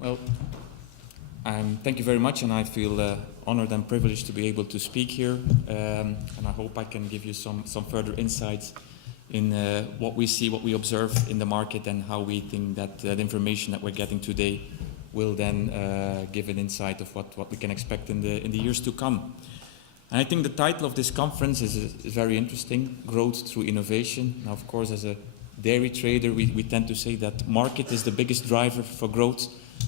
Well, thank you very much, and I feel honored and privileged to be able to speak here, and I hope I can give you some further insights in what we see, what we observe in the market, and how we think that the information that we're getting today will then give an insight of what we can expect in the years to come. And I think the title of this conference is very interesting, Growth Through Innovation. Now, of course, as a dairy trader, we tend to say that market is the biggest driver for growth.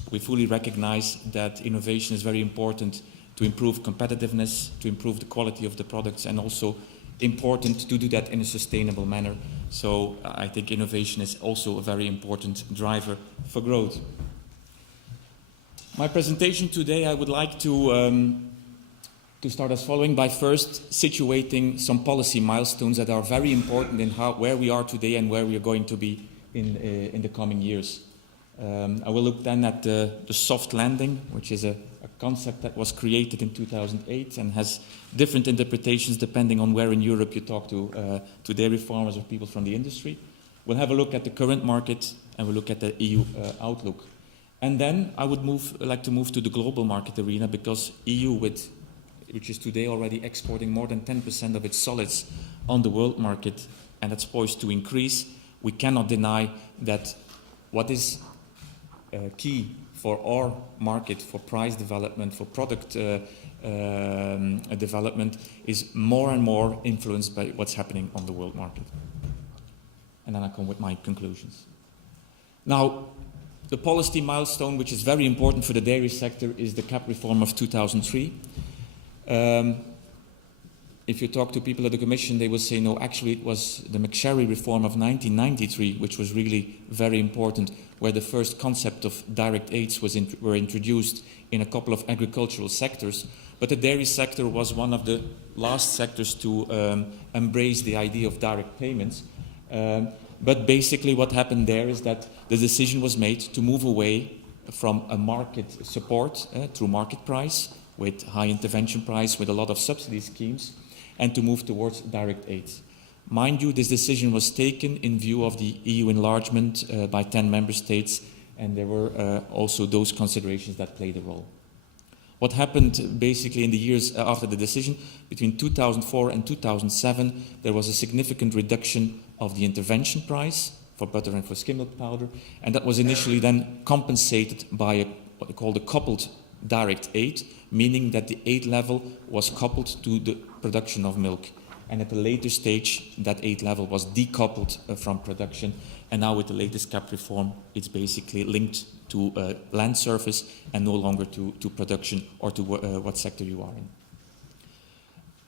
We fully recognize that innovation is very important to improve competitiveness, to improve the quality of the products, and also important to do that in a sustainable manner. So I think innovation is also a very important driver for growth. My presentation today, I would like to start as following by first situating some policy milestones that are very important in where we are today and where we are going to be in the coming years. I will look then at the soft landing, which is a concept that was created in 2008 and has different interpretations depending on where in Europe you talk to dairy farmers or people from the industry. We'll have a look at the current market, and we'll look at the EU outlook. And then I would like to move to the global market arena, because EU, which is today already exporting more than 10% of its solids on the world market, and that's poised to increase, we cannot deny that what is key for our market, for price development, for product development, is more and more influenced by what's happening on the world market. And then I come with my conclusions. Now, the policy milestone, which is very important for the dairy sector, is the CAP reform of 2003. If you talk to people at the Commission, they will say, no, actually it was the McSherry reform of 1993, which was really very important, where the first concept of direct aids were introduced in a couple of agricultural sectors. But the dairy sector was one of the last sectors to embrace the idea of direct payments. But basically what happened there is that the decision was made to move away from a market support through market price, with high intervention price, with a lot of subsidy schemes, and to move towards direct aid. Mind you, this decision was taken in view of the EU enlargement by 10 member states, and there were also those considerations that played a role. What happened basically in the years after the decision, between 2004 and 2007, there was a significant reduction of the intervention price for butter and for skim milk powder, and that was initially then compensated by what they call the coupled direct aid, meaning that the aid level was coupled to the production of milk. And at a later stage, that aid level was decoupled from production. And now with the latest CAP reform, it's basically linked to land surface and no longer to production or to what sector you are in.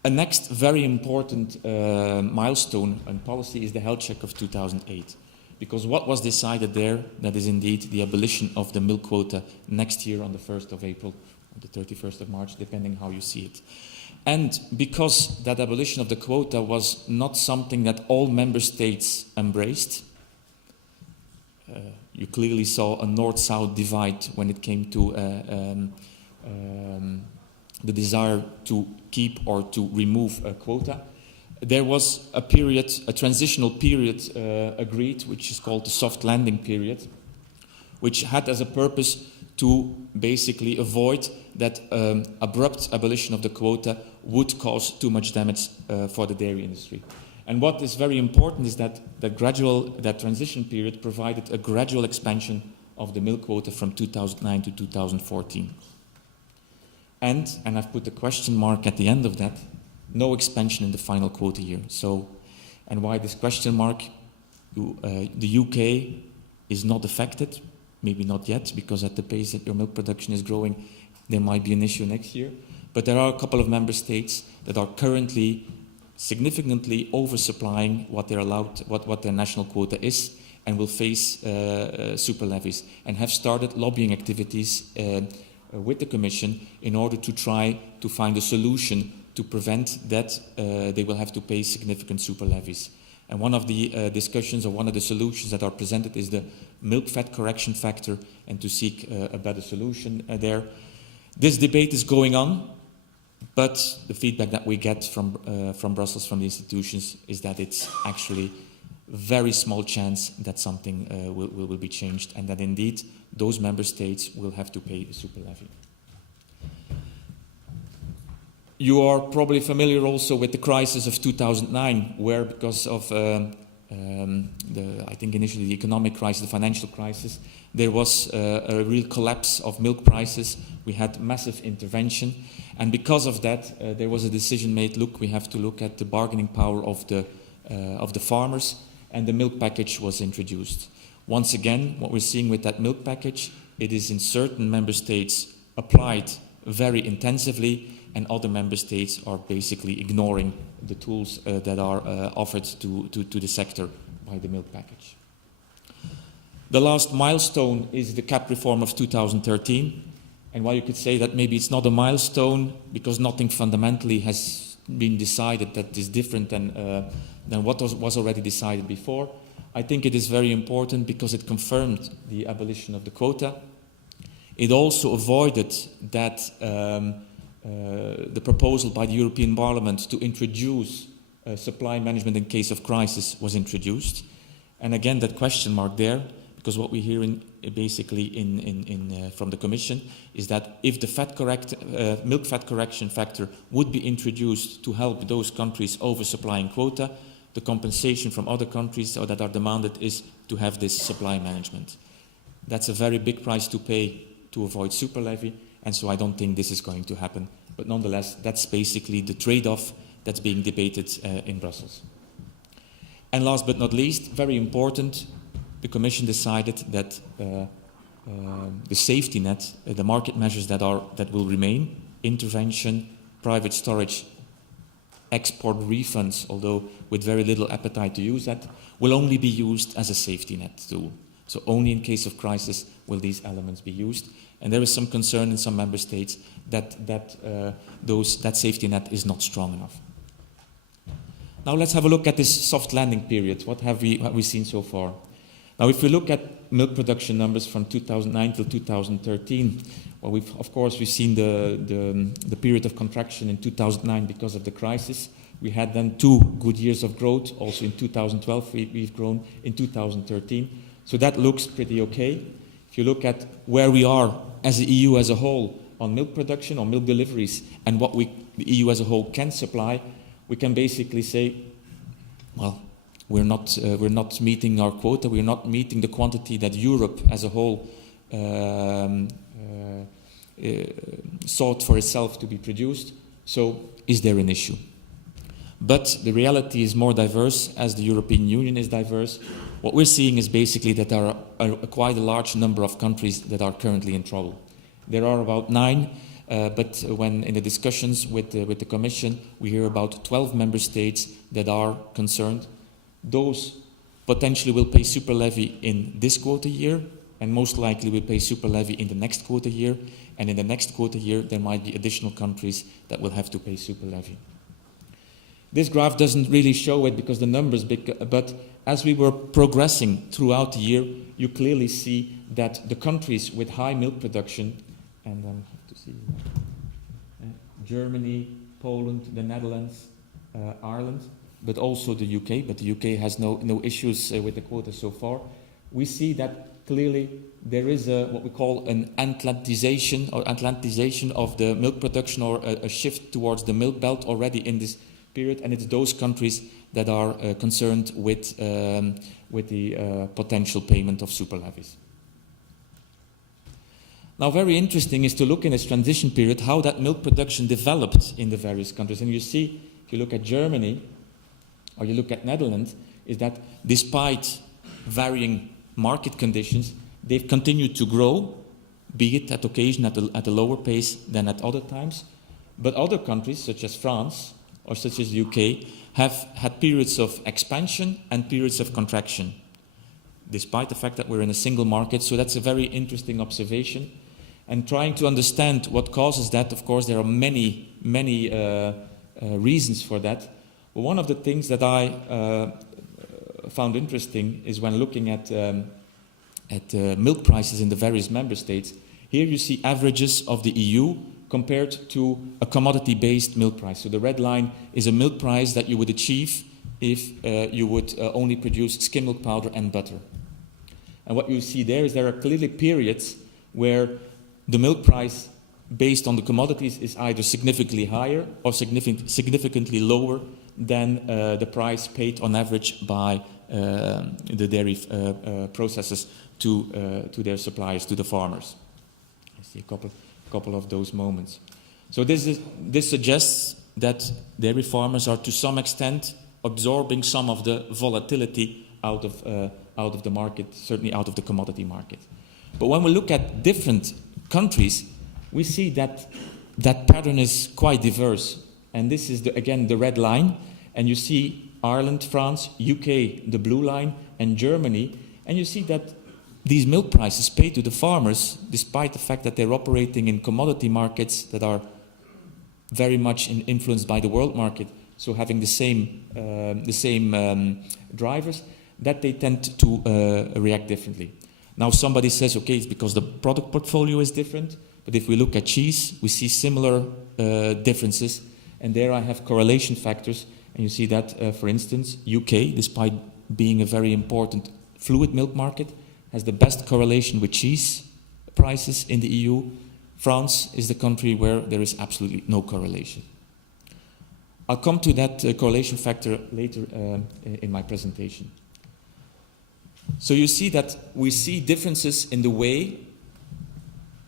A next very important milestone in policy is the health check of 2008. Because what was decided there, that is indeed the abolition of the milk quota next year on the 1st of April, or the 31st of March, depending how you see it. And because that abolition of the quota was not something that all member states embraced, you clearly saw a north-south divide when it came to the desire to keep or to remove a quota. There was a period, a transitional period agreed, which is called the soft landing period, which had as a purpose to basically avoid that abrupt abolition of the quota would cause too much damage for the dairy industry. And what is very important is that that transition period provided a gradual expansion of the milk quota from 2009 to 2014. And I've put a question mark at the end of that, no expansion in the final quota year. So, and why this question mark? The UK is not affected, maybe not yet, because at the pace that your milk production is growing, there might be an issue next year. But there are a couple of member states that are currently significantly oversupplying what they're allowed, what their national quota is, and will face super levies, and have started lobbying activities with the Commission in order to try to find a solution to prevent that they will have to pay significant super levies. And one of the discussions, or one of the solutions that are presented, is the milk fat correction factor, and to seek a better solution there. This debate is going on, but the feedback that we get from Brussels, from the institutions, is that it's actually very small chance that something will be changed, and that indeed those member states will have to pay a super levy. You are probably familiar also with the crisis of 2009, where because of I think initially the economic crisis, the financial crisis, there was a real collapse of milk prices. We had massive intervention, and because of that, there was a decision made. Look, we have to look at the bargaining power of the farmers, and the milk package was introduced. Once again, what we're seeing with that milk package, it is in certain member states applied very intensively, and other member states are basically ignoring the tools that are offered to the sector by the milk package. The last milestone is the CAP reform of 2013. And while you could say that maybe it's not a milestone because nothing fundamentally has been decided that is different than what was already decided before, I think it is very important because it confirmed the abolition of the quota. It also avoided that the proposal by the European Parliament to introduce supply management in case of crisis was introduced. And again, that question mark there, because what we hear basically from the Commission is that if the milk fat correction factor would be introduced to help those countries oversupplying quota, the compensation from other countries that are demanded is to have this supply management. That's a very big price to pay to avoid super levy, and so I don't think this is going to happen. But nonetheless, that's basically the trade-off that's being debated in Brussels. And last but not least, very important, the Commission decided that the safety net, the market measures that will remain, intervention, private storage, export refunds, although with very little appetite to use that, will only be used as a safety net tool. So only in case of crisis will these elements be used. And there is some concern in some member states that safety net is not strong enough. Now let's have a look at this soft landing period. What have we seen so far? Now, if we look at milk production numbers from 2009 till 2013, well, we've seen the period of contraction in 2009 because of the crisis. We had then 2 good years of growth. Also in 2012, we've grown. In 2013, so that looks pretty okay. If you look at where we are as the EU as a whole on milk production, on milk deliveries, and what the EU as a whole can supply, we can basically say, well, we're not meeting our quota. We're not meeting the quantity that Europe as a whole sought for itself to be produced. So is there an issue? But the reality is more diverse as the European Union is diverse. What we're seeing is basically that there are quite a large number of countries that are currently in trouble. There are about 9, but when in the discussions with the Commission, we hear about 12 member states that are concerned. Those potentially will pay super levy in this quota year, and most likely will pay super levy in the next quota year. And in the next quota year, there might be additional countries that will have to pay super levy. This graph doesn't really show it because the numbers, but as we were progressing throughout the year, you clearly see that the countries with high milk production, and I have to see Germany, Poland, the Netherlands, Ireland, but also the UK, but the UK has no issues with the quota so far. We see that clearly there is what we call an Atlantization of the milk production, or a shift towards the milk belt already in this period, and it's those countries that are concerned with the potential payment of super levies. Now, very interesting is to look in this transition period how that milk production developed in the various countries. And you see, if you look at Germany, or you look at Netherlands, is that despite varying market conditions, they've continued to grow, be it at occasion at a lower pace than at other times. But other countries, such as France or such as the UK, have had periods of expansion and periods of contraction, despite the fact that we're in a single market. So that's a very interesting observation. And trying to understand what causes that, of course, there are many reasons for that. But one of the things that I found interesting is when looking at milk prices in the various member states. Here you see averages of the EU compared to a commodity-based milk price. So the red line is a milk price that you would achieve if you would only produce skim milk powder and butter. And what you see there is there are clearly periods where the milk price based on the commodities is either significantly higher or significantly lower than the price paid on average by the dairy processors to their suppliers, to the farmers. I see a couple of those moments. So this suggests that dairy farmers are to some extent absorbing some of the volatility out of the market, certainly out of the commodity market. But when we look at different countries, we see that that pattern is quite diverse. And this is, again, the red line. And you see Ireland, France, UK, the blue line, and Germany. And you see that these milk prices paid to the farmers, despite the fact that they're operating in commodity markets that are very much influenced by the world market, so having the same drivers, that they tend to react differently. Now somebody says, okay, it's because the product portfolio is different, but if we look at cheese, we see similar differences, and there I have correlation factors, and you see that, for instance, UK, despite being a very important fluid milk market, has the best correlation with cheese prices in the EU. France is the country where there is absolutely no correlation. I'll come to that correlation factor later in my presentation. So you see that we see differences in the way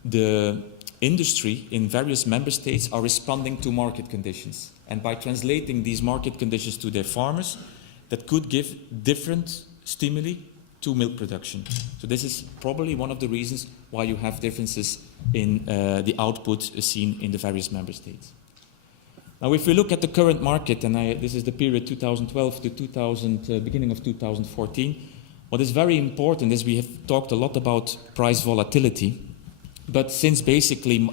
the industry in various member states are responding to market conditions. And by translating these market conditions to their farmers, that could give different stimuli to milk production. So this is probably one of the reasons why you have differences in the output seen in the various member states. Now if we look at the current market, and this is the period 2012 to beginning of 2014, what is very important is we have talked a lot about price volatility, but since basically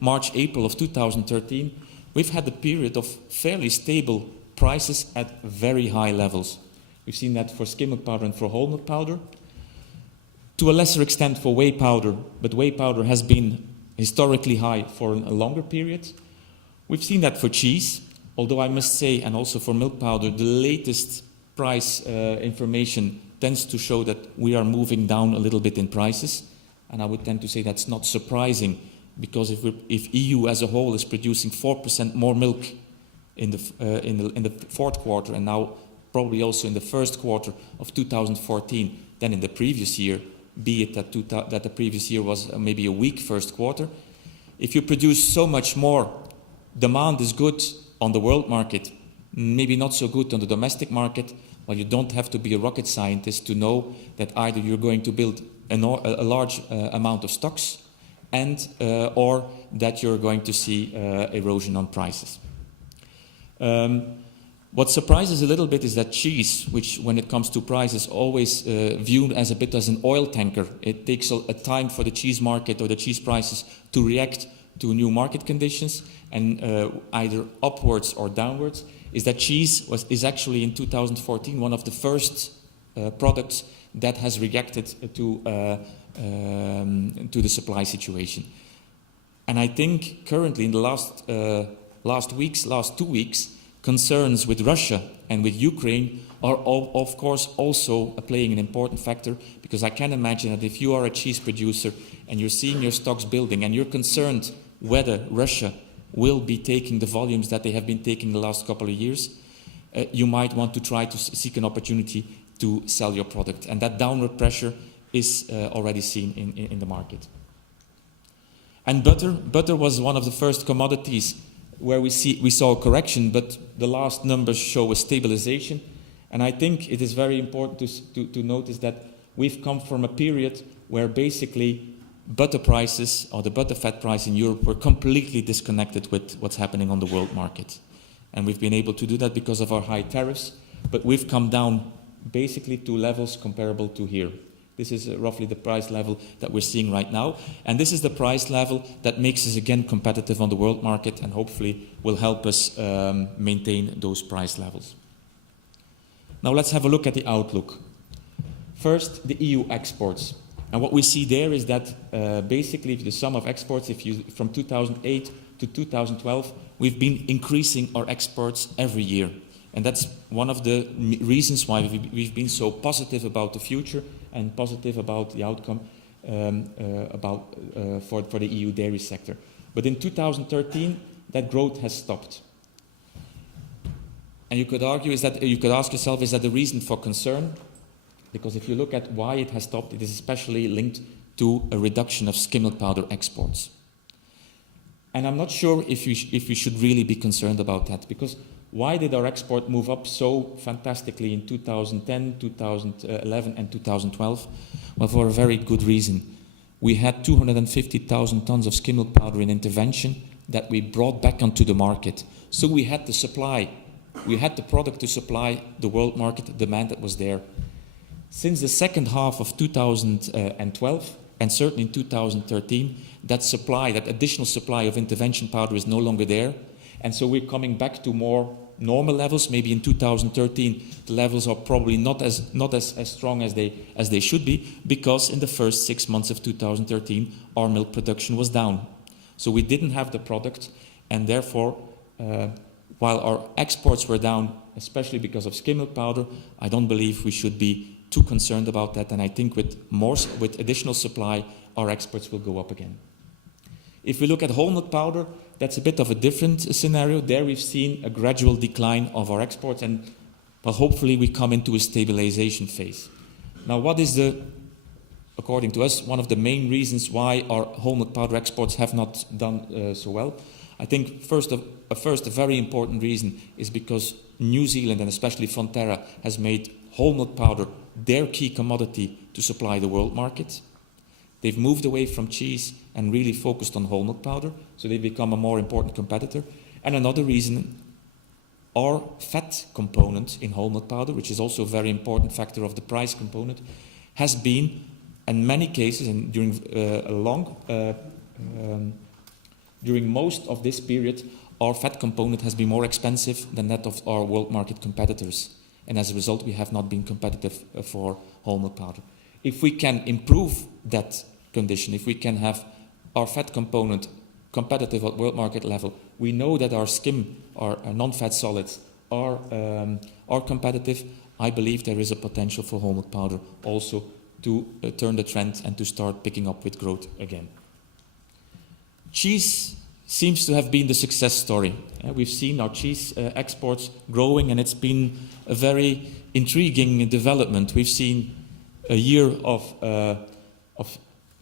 March, April of 2013, we've had a period of fairly stable prices at very high levels. We've seen that for skim milk powder and for whole milk powder. To a lesser extent for whey powder, but whey powder has been historically high for a longer period. We've seen that for cheese, although I must say, and also for milk powder, the latest price information tends to show that we are moving down a little bit in prices. And I would tend to say that's not surprising, because if EU as a whole is producing 4% more milk in the fourth quarter, and now probably also in the first quarter of 2014 than in the previous year, be it that the previous year was maybe a weak first quarter. If you produce so much more, demand is good on the world market, maybe not so good on the domestic market. Well, you don't have to be a rocket scientist to know that either you're going to build a large amount of stocks or that you're going to see erosion on prices. What surprises a little bit is that cheese, which when it comes to price is always viewed as a bit as an oil tanker. It takes a time for the cheese market or the cheese prices to react to new market conditions, and either upwards or downwards, is that cheese is actually in 2014 one of the first products that has reacted to the supply situation. And I think currently in the last 2 weeks, concerns with Russia and with Ukraine are of course also playing an important factor, because I can imagine that if you are a cheese producer and you're seeing your stocks building and you're concerned whether Russia will be taking the volumes that they have been taking the last couple of years, you might want to try to seek an opportunity to sell your product. And that downward pressure is already seen in the market. And butter was one of the first commodities where we saw a correction, but the last numbers show a stabilization. And I think it is very important to notice that we've come from a period where basically butter prices, or the butter fat price in Europe, were completely disconnected with what's happening on the world market. And we've been able to do that because of our high tariffs, but we've come down basically to levels comparable to here. This is roughly the price level that we're seeing right now. And this is the price level that makes us again competitive on the world market and hopefully will help us maintain those price levels. Now let's have a look at the outlook. First, the EU exports. And what we see there is that basically the sum of exports, from 2008 to 2012, we've been increasing our exports every year. And that's one of the reasons why we've been so positive about the future and positive about the outcome for the EU dairy sector. But in 2013, that growth has stopped. And you could argue, you could ask yourself, is that the reason for concern? Because if you look at why it has stopped, it is especially linked to a reduction of skim milk powder exports. And I'm not sure if we should really be concerned about that, because why did our export move up so fantastically in 2010, 2011 and 2012? Well, for a very good reason. We had 250,000 tons of skim milk powder in intervention that we brought back onto the market. So we had the supply. We had the product to supply the world market, the demand that was there. Since the second half of 2012, and certainly in 2013, that supply, that additional supply of intervention powder is no longer there. And so we're coming back to more normal levels. Maybe in 2013, the levels are probably not as strong as they should be, because in the first 6 months of 2013, our milk production was down. So we didn't have the product, and therefore, while our exports were down, especially because of skim milk powder, I don't believe we should be too concerned about that, and I think with additional supply, our exports will go up again. If we look at whole milk powder, that's a bit of a different scenario. There we've seen a gradual decline of our exports, and well, hopefully we come into a stabilization phase. Now, what is according to us, one of the main reasons why our whole milk powder exports have not done so well? I think first, a very important reason is because New Zealand, and especially Fonterra, has made whole milk powder their key commodity to supply the world market. They've moved away from cheese and really focused on whole milk powder, so they've become a more important competitor. And another reason, our fat component in whole milk powder, which is also a very important factor of the price component, has been, in many cases, and during most of this period, our fat component has been more expensive than that of our world market competitors. And as a result, we have not been competitive for whole milk powder. If we can improve that condition, if we can have our fat component competitive at world market level, we know that our skim, our non-fat solids are competitive. I believe there is a potential for whole milk powder also to turn the trend and to start picking up with growth again. Cheese seems to have been the success story. We've seen our cheese exports growing, and it's been a very intriguing development. We've seen a year of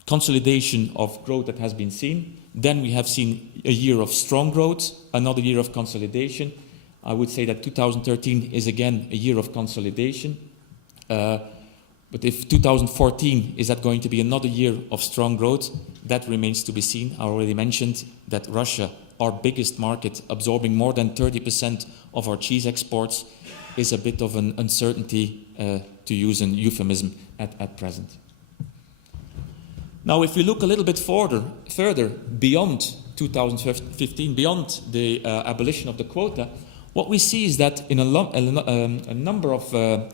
consolidation of growth that has been seen. Then we have seen a year of strong growth, another year of consolidation. I would say that 2013 is again a year of consolidation. But if 2014 is that going to be another year of strong growth, that remains to be seen. I already mentioned that Russia, our biggest market, absorbing more than 30% of our cheese exports, is a bit of an uncertainty, to use an euphemism, at present. Now, if we look a little bit further beyond 2015, beyond the abolition of the quota, what we see is that in a number of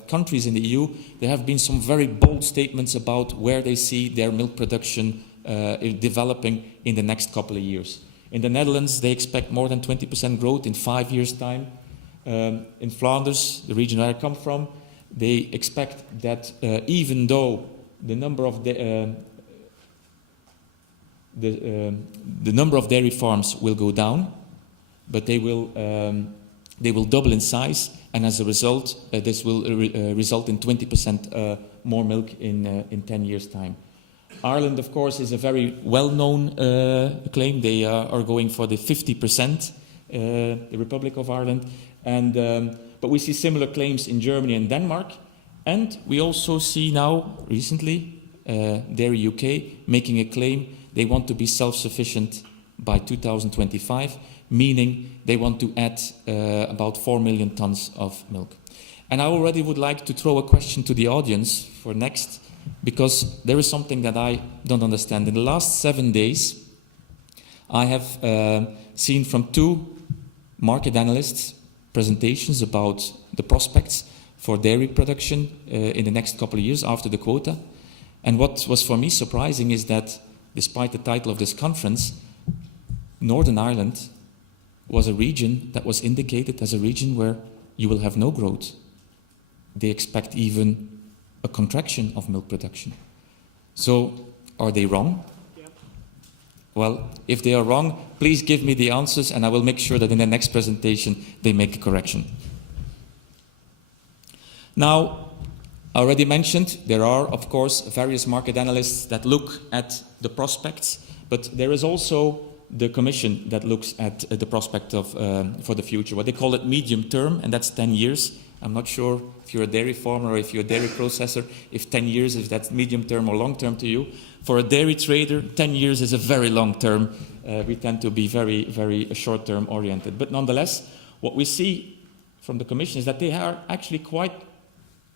countries in the EU, there have been some very bold statements about where they see their milk production developing in the next couple of years. In the Netherlands, they expect more than 20% growth in 5 years' time. In Flanders, the region where I come from, they expect that even though the number of dairy farms will go down, but they will double in size, and as a result, this will result in 20% more milk in 10 years' time. Ireland, of course, is a very well-known claim. They are going for the 50%, the Republic of Ireland, but we see similar claims in Germany and Denmark, and we also see now, recently, Dairy UK making a claim they want to be self-sufficient by 2025, meaning they want to add about 4 million tons of milk. And I already would like to throw a question to the audience for next, because there is something that I don't understand. In the last 7 days, I have seen from 2 market analysts presentations about the prospects for dairy production in the next couple of years after the quota. And what was for me surprising is that, despite the title of this conference, Northern Ireland was a region that was indicated as a region where you will have no growth. They expect even a contraction of milk production. So, are they wrong? Yeah. Well, if they are wrong, please give me the answers and I will make sure that in the next presentation they make a correction. Now, I already mentioned there are, of course, various market analysts that look at the prospects, but there is also the Commission that looks at the prospect of, for the future. What they call it medium term, and that's 10 years. I'm not sure if you're a dairy farmer or if you're a dairy processor, if 10 years, if that's medium term or long term to you. For a dairy trader, 10 years is a very long term. We tend to be very, very short term oriented. But nonetheless, what we see from the Commission is that they are actually quite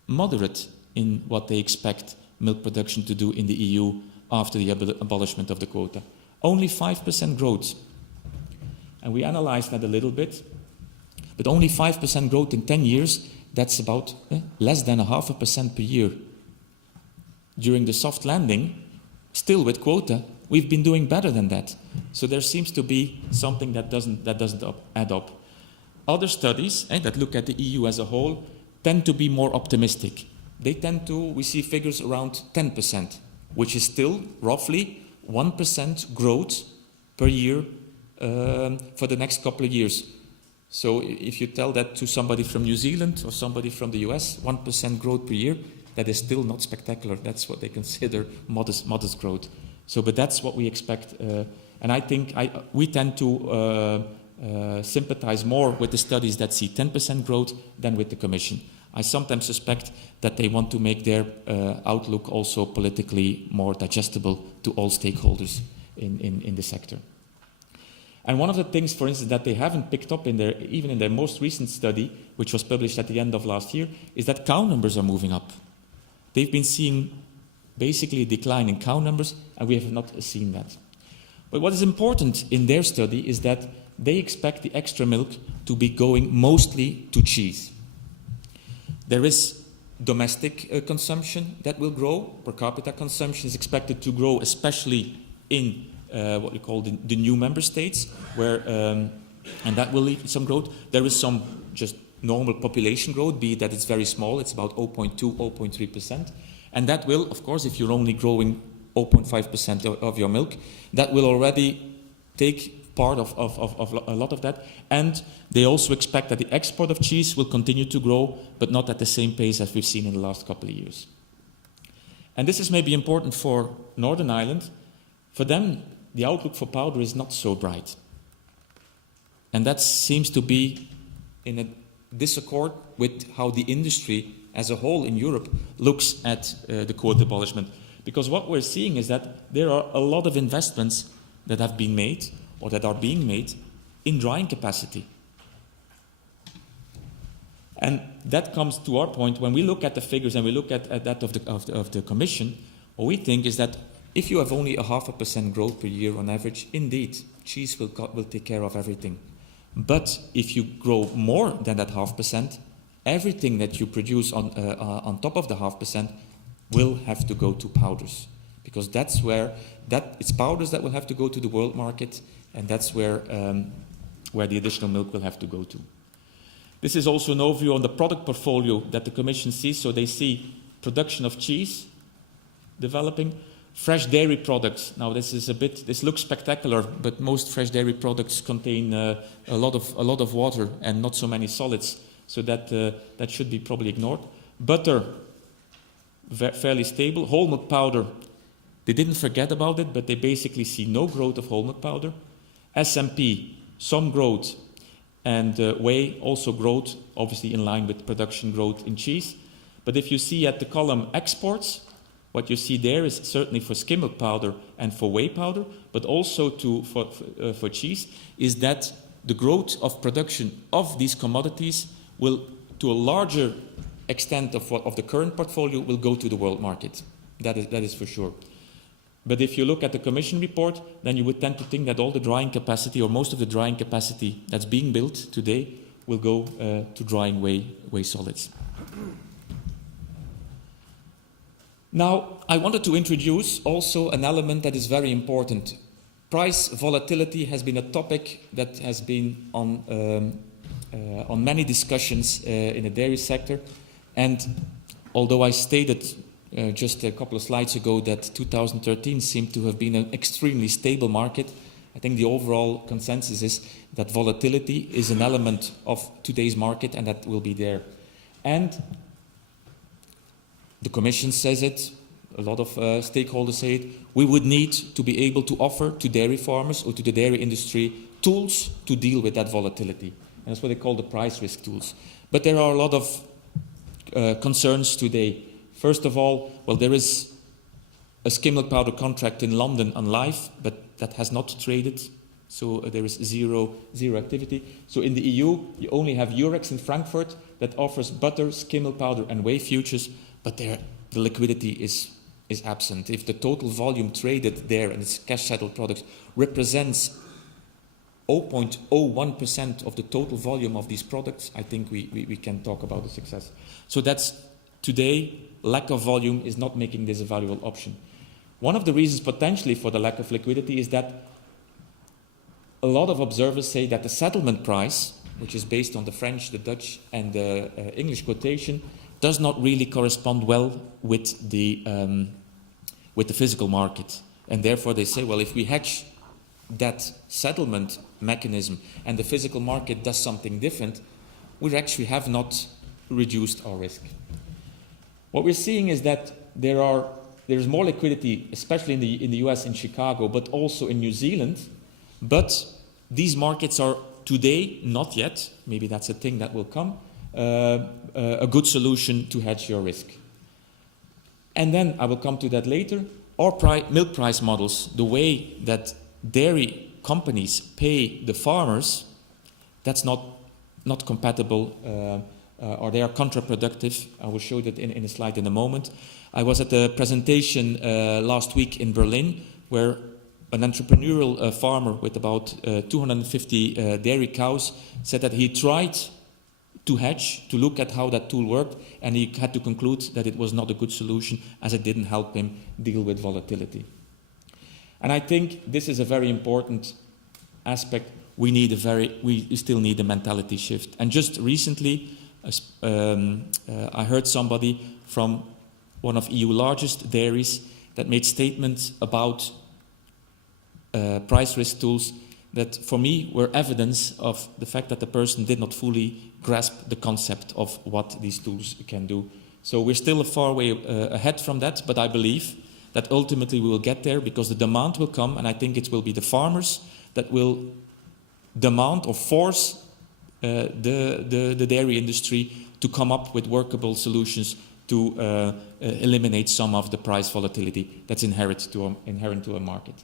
moderate in what they expect milk production to do in the EU after the abolishment of the quota. Only 5% growth. And we analyzed that a little bit. But only 5% growth in 10 years, that's about less than 0.5% per year. During the soft landing, still with quota, we've been doing better than that. So there seems to be something that doesn't add up. Other studies that look at the EU as a whole tend to be more optimistic. They tend to, we see figures around 10%, which is still roughly 1% growth per year for the next couple of years. So if you tell that to somebody from New Zealand or somebody from the US, 1% growth per year, that is still not spectacular. That's what they consider modest growth. So, but that's what we expect. And I think we tend to sympathize more with the studies that see 10% growth than with the Commission. I sometimes suspect that they want to make their outlook also politically more digestible to all stakeholders in the sector. And one of the things, for instance, that they haven't picked up even in their most recent study, which was published at the end of last year, is that cow numbers are moving up. They've been seeing basically a decline in cow numbers, and we have not seen that. But what is important in their study is that they expect the extra milk to be going mostly to cheese. There is domestic consumption that will grow. Per capita consumption is expected to grow, especially in what we call the new member states, where and that will lead to some growth. There is some just normal population growth, be it that it's very small, it's about 0.2, 0.3%. And that will, of course, if you're only growing 0.5% of your milk, that will already take part of a lot of that. And they also expect that the export of cheese will continue to grow, but not at the same pace as we've seen in the last couple of years. And this is maybe important for Northern Ireland. For them, the outlook for powder is not so bright. And that seems to be in a disaccord with how the industry as a whole in Europe looks at the quota abolishment. Because what we're seeing is that there are a lot of investments that have been made or that are being made in drying capacity. And that comes to our point when we look at the figures and we look at that of the Commission. What we think is that if you have only 0.5% growth per year on average, indeed, cheese will take care of everything. But if you grow more than that 0.5%, everything that you produce on top of the 0.5% will have to go to powders. Because that's where, it's powders that will have to go to the world market, and that's where the additional milk will have to go to. This is also an overview on the product portfolio that the Commission sees. So they see production of cheese developing, fresh dairy products. Now this looks spectacular, but most fresh dairy products contain a lot of water and not so many solids. So that should be probably ignored. Butter, fairly stable. Whole milk powder, they didn't forget about it, but they basically see no growth of whole milk powder. SMP, some growth, and whey also growth, obviously in line with production growth in cheese. But if you see at the column exports, what you see there is certainly for skim milk powder and for whey powder, but also for cheese, is that the growth of production of these commodities will, to a larger extent of the current portfolio, will go to the world market. That is for sure. But if you look at the Commission report, then you would tend to think that all the drying capacity, or most of the drying capacity that's being built today, will go to drying whey solids. Now, I wanted to introduce also an element that is very important. Price volatility has been a topic that has been on on many discussions in the dairy sector. And although I stated just a couple of slides ago that 2013 seemed to have been an extremely stable market, I think the overall consensus is that volatility is an element of today's market and that will be there. And the Commission says it, a lot of stakeholders say it, we would need to be able to offer to dairy farmers or to the dairy industry tools to deal with that volatility. And that's what they call the price risk tools. But there are a lot of concerns today. First of all, well, there is a skim milk powder contract in London on live, but that has not traded, so there is zero activity. So in the EU, you only have Eurex in Frankfurt that offers butter, skim milk powder and whey futures, but there the liquidity is absent. If the total volume traded there and its cash-settled products represents 0.01% of the total volume of these products, I think we can talk about a success. So that's today, lack of volume is not making this a valuable option. One of the reasons potentially for the lack of liquidity is that a lot of observers say that the settlement price, which is based on the French, the Dutch and the English quotation, does not really correspond well with the physical market. And therefore they say, well, if we hedge that settlement mechanism and the physical market does something different, we actually have not reduced our risk. What we're seeing is that there is more liquidity, especially in the US, in Chicago, but also in New Zealand. But these markets are today, not yet, maybe that's a thing that will come, a good solution to hedge your risk. And then I will come to that later. Our milk price models, the way that dairy companies pay the farmers, that's not compatible, or they are counterproductive. I will show that in a slide in a moment. I was at a presentation last week in Berlin where an entrepreneurial farmer with about 250 dairy cows said that he tried to hedge, to look at how that tool worked, and he had to conclude that it was not a good solution as it didn't help him deal with volatility. And I think this is a very important aspect. We still need a mentality shift. And just recently, I heard somebody from one of EU's largest dairies that made statements about price risk tools that for me were evidence of the fact that the person did not fully grasp the concept of what these tools can do. So we're still a far way ahead from that, but I believe that ultimately we will get there because the demand will come, and I think it will be the farmers that will demand or force the dairy industry to come up with workable solutions to eliminate some of the price volatility that's inherent to a market.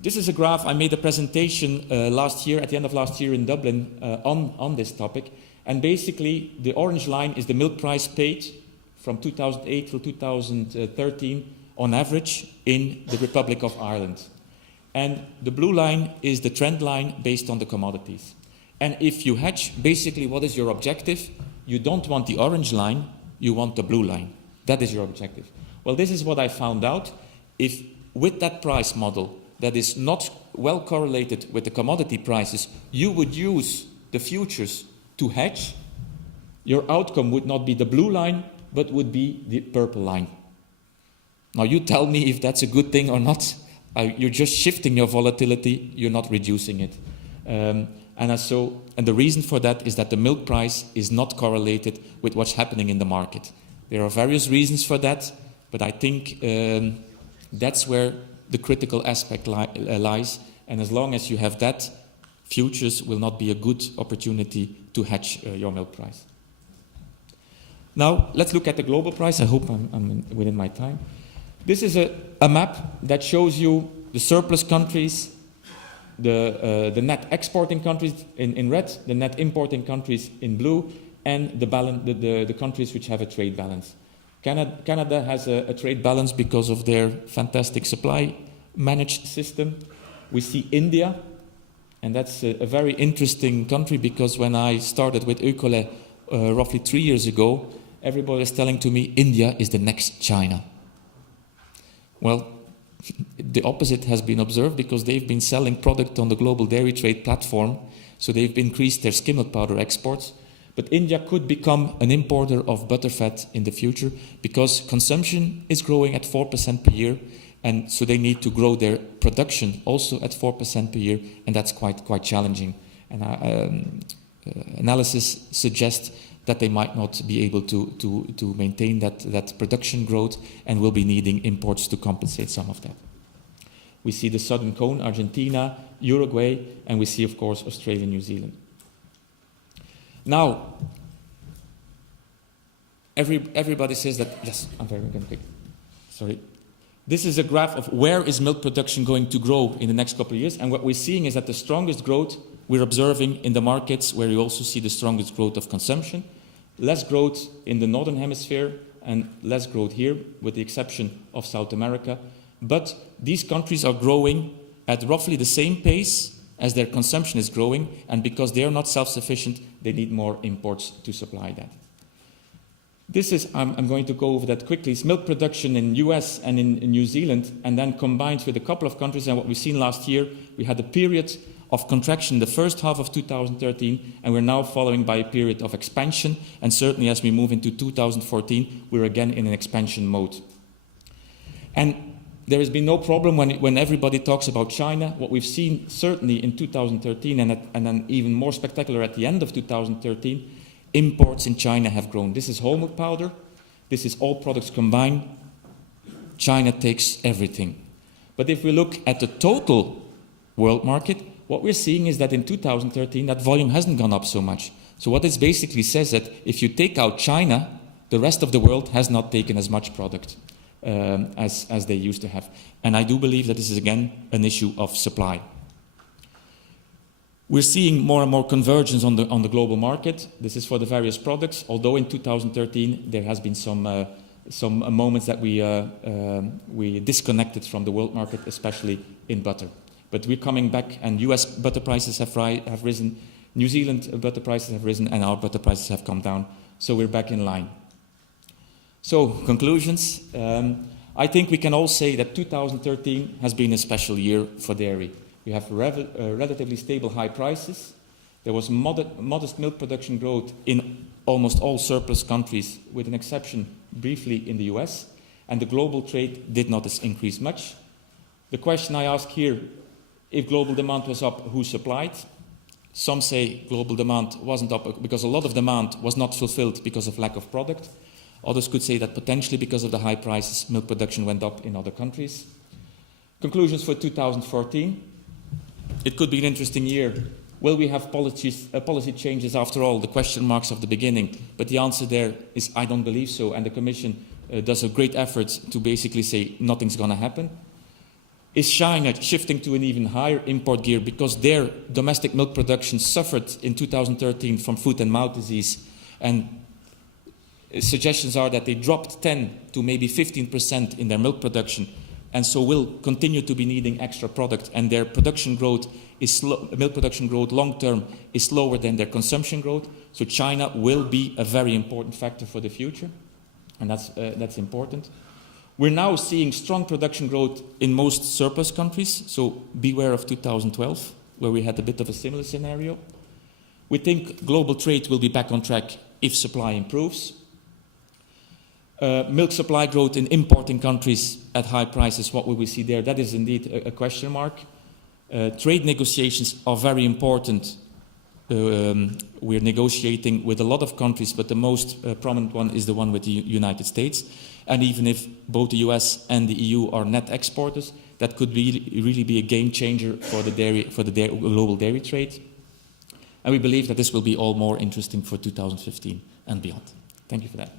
This is a graph. I made a presentation last year, at the end of last year in Dublin, on this topic. And basically, the orange line is the milk price paid from 2008 to 2013 on average in the Republic of Ireland. And the blue line is the trend line based on the commodities. And if you hedge, basically what is your objective? You don't want the orange line, you want the blue line. That is your objective. Well, this is what I found out. If with that price model that is not well correlated with the commodity prices, you would use the futures to hedge, your outcome would not be the blue line, but would be the purple line. Now you tell me if that's a good thing or not. You're just shifting your volatility, you're not reducing it. And the reason for that is that the milk price is not correlated with what's happening in the market. There are various reasons for that, but I think that's where the critical aspect lies. And as long as you have that, futures will not be a good opportunity to hedge your milk price. Now, let's look at the global price. I hope I'm within my time. This is a map that shows you the surplus countries, the net exporting countries in red, the net importing countries in blue, and the countries which have a trade balance. Canada has a trade balance because of their fantastic supply managed system. We see India, and that's a very interesting country because when I started with EUCOLAIT roughly 3 years ago, everybody was telling to me, India is the next China. Well, the opposite has been observed because they've been selling product on the global dairy trade platform So they've increased their skim milk powder exports. But India could become an importer of butterfat in the future because consumption is growing at 4% per year. And so they need to grow their production also at 4% per year. And that's quite challenging. And analysis suggests that they might not be able to maintain that production growth and will be needing imports to compensate some of that. We see the Southern Cone, Argentina, Uruguay, and we see, of course, Australia and New Zealand. Now, everybody says that, yes, I'm very quick, sorry. This is a graph of where is milk production going to grow in the next couple of years, and what we're seeing is that the strongest growth we're observing in the markets where you also see the strongest growth of consumption, less growth in the Northern Hemisphere, and less growth here, with the exception of South America. But these countries are growing at roughly the same pace as their consumption is growing, and because they are not self-sufficient, they need more imports to supply that. This is, I'm going to go over that quickly, it's milk production in US and in New Zealand, and then combined with a couple of countries, and what we've seen last year, we had a period of contraction in the first half of 2013, and we're now following by a period of expansion, and certainly as we move into 2014, we're again in an expansion mode. And there has been no problem when everybody talks about China. What we've seen certainly in 2013 and then even more spectacular at the end of 2013, imports in China have grown. This is whole milk powder. This is all products combined. China takes everything. But if we look at the total world market, what we're seeing is that in 2013, that volume hasn't gone up so much. So what this basically says that if you take out China, the rest of the world has not taken as much product as they used to have. And I do believe that this is again an issue of supply. We're seeing more and more convergence on the global market. This is for the various products, although in 2013 there has been some moments that we disconnected from the world market, especially in butter. But we're coming back, and US butter prices have risen, New Zealand butter prices have risen, and our butter prices have come down. So we're back in line. So, conclusions. I think we can all say that 2013 has been a special year for dairy. We have relatively stable high prices. There was modest milk production growth in almost all surplus countries, with an exception briefly in the US, and the global trade did not increase much. The question I ask here, if global demand was up, who supplied? Some say global demand wasn't up because a lot of demand was not fulfilled because of lack of product. Others could say that potentially because of the high prices, milk production went up in other countries. Conclusions for 2014. It could be an interesting year. Will we have policy changes after all? The question marks of the beginning. But the answer there is I don't believe so. And the Commission does a great effort to basically say nothing's going to happen. Is China shifting to an even higher import gear because their domestic milk production suffered in 2013 from foot and mouth disease? And suggestions are that they dropped 10 to maybe 15% in their milk production, and so will continue to be needing extra product, and their production growth is milk production growth long term is slower than their consumption growth. So China will be a very important factor for the future, and that's important. We're now seeing strong production growth in most surplus countries, so beware of 2012, where we had a bit of a similar scenario. We think global trade will be back on track if supply improves. Milk supply growth in importing countries at high prices, what will we see there? That is indeed a question mark. Trade negotiations are very important. We're negotiating with a lot of countries, but the most prominent one is the one with the United States. And even if both the US and the EU are net exporters, that could really be a game changer for the global dairy trade. And we believe that this will be all more interesting for 2015 and beyond. Thank you for that.